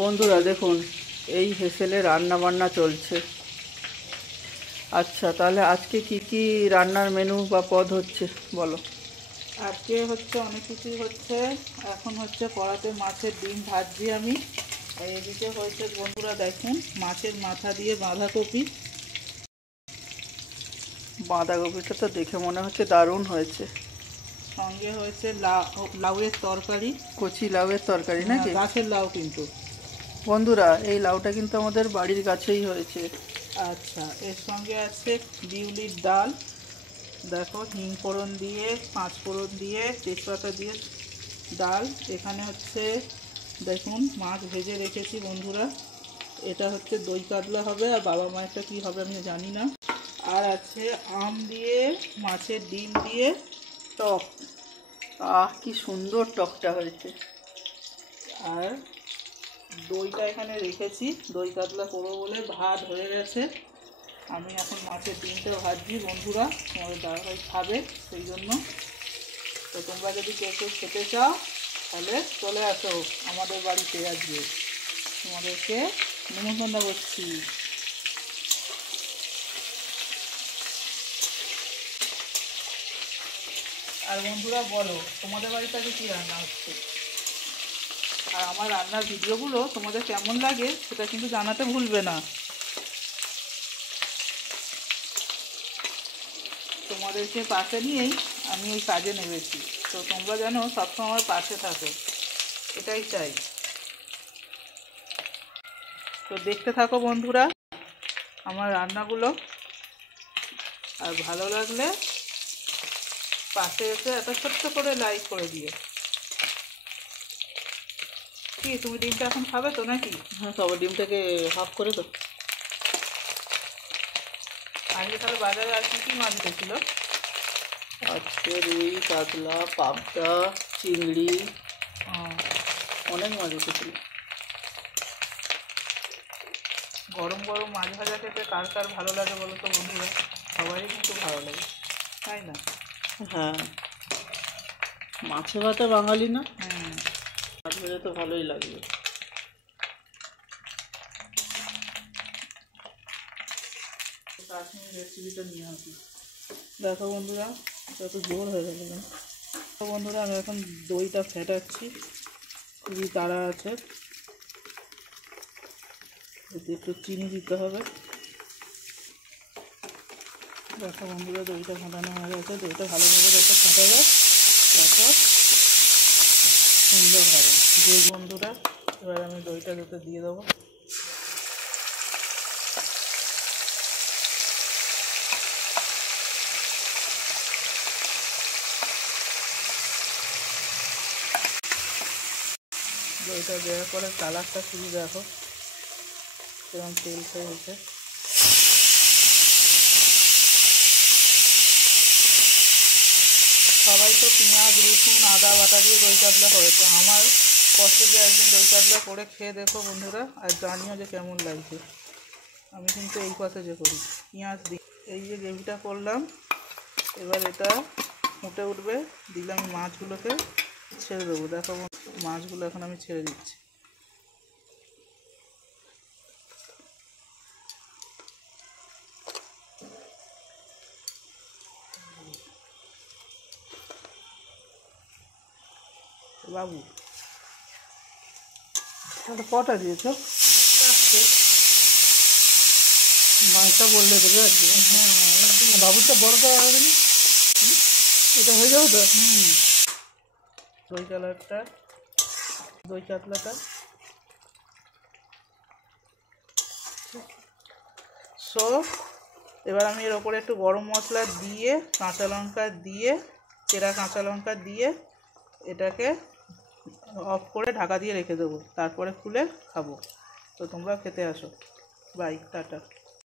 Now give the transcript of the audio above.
বন্ধুরা দেখুন, এই হেসেলে রান্না বান্না চলছে। আচ্ছা, তাহলে আজকে কি কি রান্নার মেনু বা পদ হচ্ছে বলো। আজকে হচ্ছে অনেক কিছুই হচ্ছে। এখন হচ্ছে কড়াতে মাছের ডিম ভাজছি আমি। আর এদিকে হয়েছে বন্ধুরা দেখুন, মাছের মাথা দিয়ে বাঁধাকপি। বাঁধাকপিটা তো দেখে মনে হচ্ছে দারুণ হয়েছে। সঙ্গে হয়েছে লাউয়ের তরকারি। কচি লাউয়ের তরকারি নাকি? গাছের লাউ কিন্তু। বন্ধুরা, এই লাউটা কিন্তু আমাদের বাড়ির কাছেই হয়েছে। আচ্ছা, এর সঙ্গে আছে বিউলির ডাল। দেখো, হিং ফোড়ন দিয়ে, পাঁচ ফোড়ন দিয়ে, তেজপাতা দিয়ে ডাল। এখানে হচ্ছে দেখুন মাছ ভেজে রেখেছি বন্ধুরা। এটা হচ্ছে দই কাতলা হবে, আর বাবা মায়েরটা কি হবে আমি জানি না। আর আছে আম দিয়ে, মাছের ডিম দিয়ে টক। কি সুন্দর টকটা হয়েছে। আর দইটা এখানে রেখেছি, দই কাতলা করবো বলে। ভাত হয়ে গেছে, আমি এখন মাছের ডিমটা ভাজছি বন্ধুরা। তোমাদের দাদাভাই খাবে সেই জন্য। তো তোমরা যদি কেউ কেউ খেতে চাও তাহলে চলে আসো আমাদের বাড়িতে আজকে। তোমাদেরকে নিমন্ত্রণ করছি। আর বন্ধুরা বলো, তোমাদের বাড়িতে আজকে কী রান্না হচ্ছে? আর আমার রান্নার ভিডিওগুলো তোমাদের কেমন লাগে সেটা কিন্তু জানাতে ভুলবে না। তোমাদেরকে পাশে নিয়েই আমি এই কাজে নেমেছি। তো তোমরা যেন সবসময় আমার পাশে থাকো, এটাই চাই। তো দেখতে থাকো বন্ধুরা আমার রান্নাগুলো। আর ভালো লাগলে পাশে এসে একটা ছোট্ট করে লাইক করে দিও। কি তুমি ডিমটা এখন খাবে তো নাকি? হ্যাঁ, সবার ডিমটাকে হাফ করে তো। আজকে তাহলে বাজারে আর কি কি মাছ উঠেছিল? আজকে রুই, কাতলা, পাবদা, চিংড়ি, অনেক মাছ উঠেছিল। গরম গরম মাছ ভাজা খেতে কার কার ভালো লাগে বলো তো বন্ধুরা? সবারই কিন্তু ভালো লাগে, তাই না? হ্যাঁ, মাছে ভাতে বাঙালি না, হুম। মাছ ভাজা তো ভালোই লাগবে। রেসিপিটা নিয়ে আসি। দেখো বন্ধুরা, এটা তো জোর হয়ে গেল না। তো বন্ধুরা, আমি এখন দইটা ফেটাচ্ছি, খুবই তাড়া আছে। এতে একটু চিনি দিতে হবে। দেখো বন্ধুরা, দইটা ফেটানো হয়ে গেছে। দইটা ভালোভাবে দইটা ফেটাবে, তারপর সুন্দর হবে। যে বন্ধুরা, এবার আমি দইটা যাতে দিয়ে দেবো। দইটা দেওয়ার পরে কালারটা শুধু দেখো কিরকম তেল হয়েছে। সবাই তো পেঁয়াজ, রসুন, আদা বাটা দিয়ে দই কাতলা করে। তো আমার কষ্টে যে একদিন দই কাতলা করে খেয়ে দেখো বন্ধুরা, আর জানিও যে কেমন লাগছে। আমি কিন্তু এই পথে যে করি, পেঁয়াজ দিই। এই যে গ্রেভিটা করলাম, এবার এটা ফুটে উঠবে, দিলে আমি মাছগুলোকে ছেড়ে দেবো। দেখো মাছগুলো এখন আমি ছেড়ে দিচ্ছি। বাবু, তাহলে কটা দিয়েছো? মাছটা বললে দেবে আর কি। হ্যাঁ, বাবুরটা বড়টা হবে না, এটা হয়ে যাবে তো। দই কালারটা, দই কাতলাটা। সো এবার আমি এর ওপরে একটু গরম মশলা দিয়ে, কাঁচা লঙ্কা দিয়ে, চেরা কাঁচা লঙ্কা দিয়ে এটাকে অফ করে ঢাকা দিয়ে রেখে দেবো। তারপরে খুলে খাবো। তো তোমরা খেতে আসো। Bye, tata.